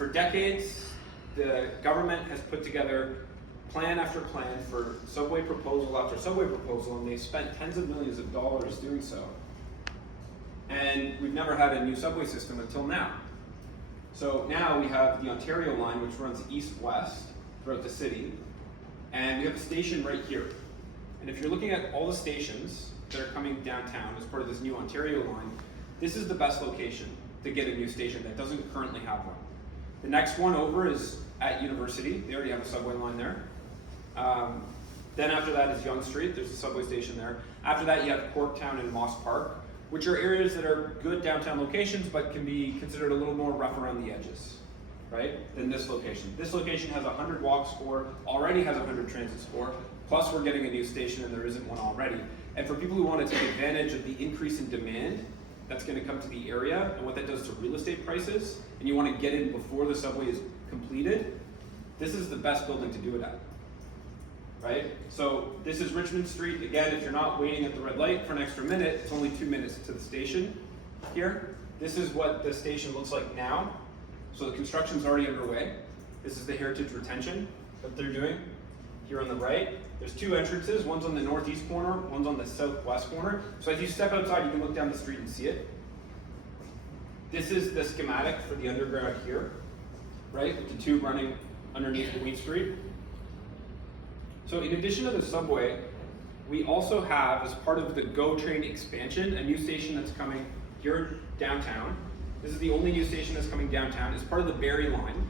For decades, the government has put together plan after plan for subway proposal after subway proposal, and they've spent tens of millions of dollars doing so. And we've never had a new subway system until now. So now we have the Ontario line, which runs east-west throughout the city, and we have a station right here. And if you're looking at all the stations that are coming downtown as part of this new Ontario line, this is the best location to get a new station that doesn't currently have one. The next one over is at University. They already have a subway line there. Then after that is Yonge Street. There's a subway station there. After that, you have Corktown and Moss Park, which are areas that are good downtown locations, but can be considered a little more rough around the edges, right, than this location. This location has a 100 walk score, already has a 100 transit score, plus we're getting a new station and there isn't one already. And for people who want to take advantage of the increase in demand that's going to come to the area and what that does to real estate prices, and you want to get in before the subway is completed, this is the best building to do it at. Right? So this is Richmond Street. Again, if you're not waiting at the red light for an extra minute, it's only 2 minutes to the station here. This is what the station looks like now. So the construction's already underway. This is the heritage retention that they're doing here on the right. There's two entrances. One's on the northeast corner, one's on the southwest corner. So as you step outside, you can look down the street and see it. This is the schematic for the underground here, right? With the tube running underneath Queen Street. So in addition to the subway, we also have, as part of the GO train expansion, a new station that's coming here downtown. This is the only new station that's coming downtown. It's part of the Barrie line.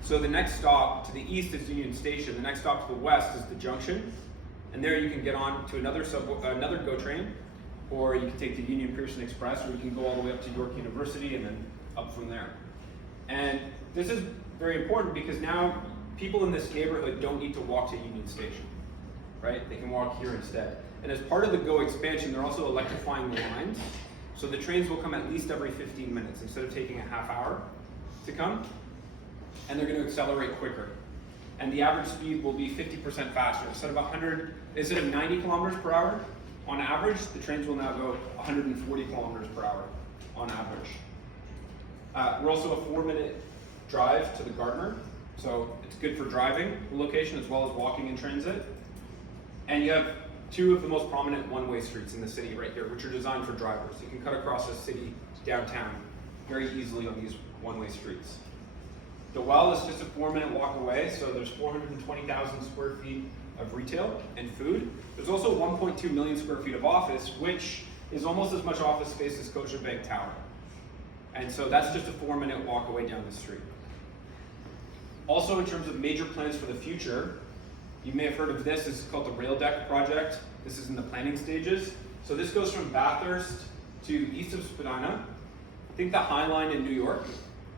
So the next stop to the east is Union Station. The next stop to the west is the Junction. And there you can get on to another GO train, or you can take the Union Pearson Express, or you can go all the way up to York University and then up from there. And this is very important because now people in this neighborhood don't need to walk to Union Station, right? They can walk here instead. And as part of the GO expansion, they're also electrifying the lines. So the trains will come at least every 15 minutes instead of taking a half hour to come. And they're going to accelerate quicker. And the average speed will be 50% faster. Instead of 90 kilometers per hour, on average, the trains will now go 140 kilometers per hour on average. We're also a 4-minute drive to the Gardner. So it's good for driving the location as well as walking in transit. And you have two of the most prominent one-way streets in the city right here, which are designed for drivers. You can cut across the city downtown very easily on these one-way streets. The Well is just a 4-minute walk away, so there's 420,000 square feet of retail and food. There's also 1.2 million square feet of office, which is almost as much office space as Scotiabank Tower. And so that's just a 4-minute walk away down the street. Also, in terms of major plans for the future, you may have heard of this. This is called the Rail Deck project. This is in the planning stages. So this goes from Bathurst to east of Spadina. I think the High Line in New York.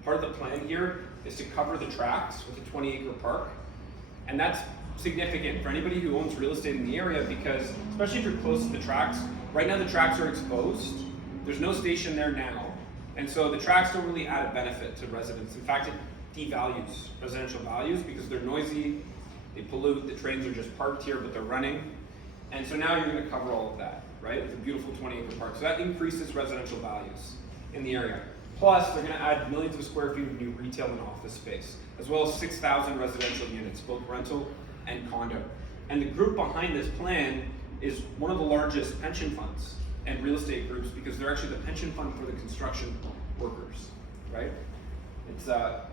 Part of the plan here is to cover the tracks with a 20-acre park. And that's significant for anybody who owns real estate in the area because, especially if you're close to the tracks, right now the tracks are exposed. There's no station there now. And so the tracks don't really add a benefit to residents. In fact, it devalues residential values because they're noisy, they pollute, the trains are just parked here but they're running. And so now you're going to cover all of that, right? It's a beautiful 20-acre park. So that increases residential values in the area. Plus, they're going to add millions of square feet of new retail and office space, as well as 6,000 residential units, both rental and condo. And the group behind this plan is one of the largest pension funds and real estate groups because they're actually the pension fund for the construction workers, right? It's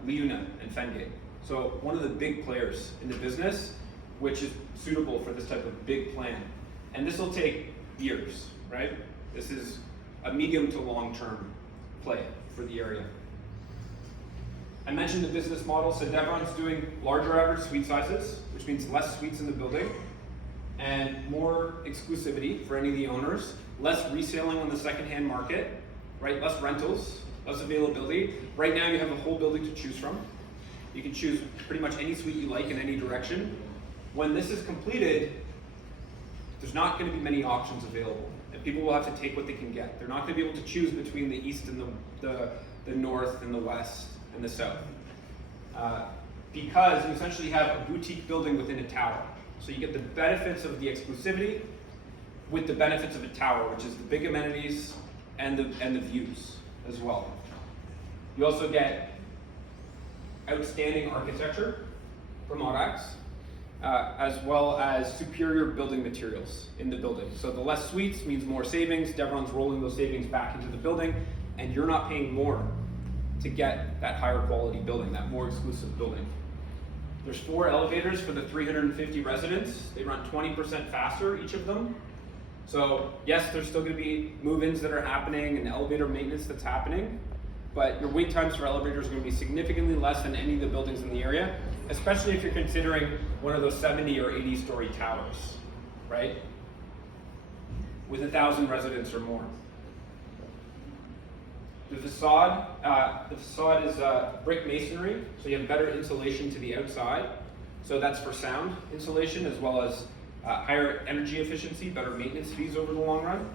Leuna and Fengate. So one of the big players in the business, which is suitable for this type of big plan. And this will take years, right? This is a medium to long-term play for the area. I mentioned the business model. So Devron's doing larger average suite sizes, which means less suites in the building, and more exclusivity for any of the owners, less reselling on the secondhand market, right? Less rentals, less availability. Right now you have a whole building to choose from. You can choose pretty much any suite you like in any direction. When this is completed, there's not going to be many options available, and people will have to take what they can get. They're not going to be able to choose between the east and the north and the west and the south, because you essentially have a boutique building within a tower. So you get the benefits of the exclusivity with the benefits of a tower, which is the big amenities and the views as well. You also get outstanding architecture from Audax, as well as superior building materials in the building. So the less suites means more savings. Devron's rolling those savings back into the building, and you're not paying more to get that higher quality building, that more exclusive building. There's 4 elevators for the 350 residents. They run 20% faster, each of them. So yes, there's still gonna be move-ins that are happening and elevator maintenance that's happening, but your wait times for elevators are gonna be significantly less than any of the buildings in the area, especially if you're considering one of those 70 or 80 story towers, right? With 1,000 residents or more. The facade is brick masonry, so you have better insulation to the outside. So that's for sound insulation, as well as higher energy efficiency, better maintenance fees over the long run.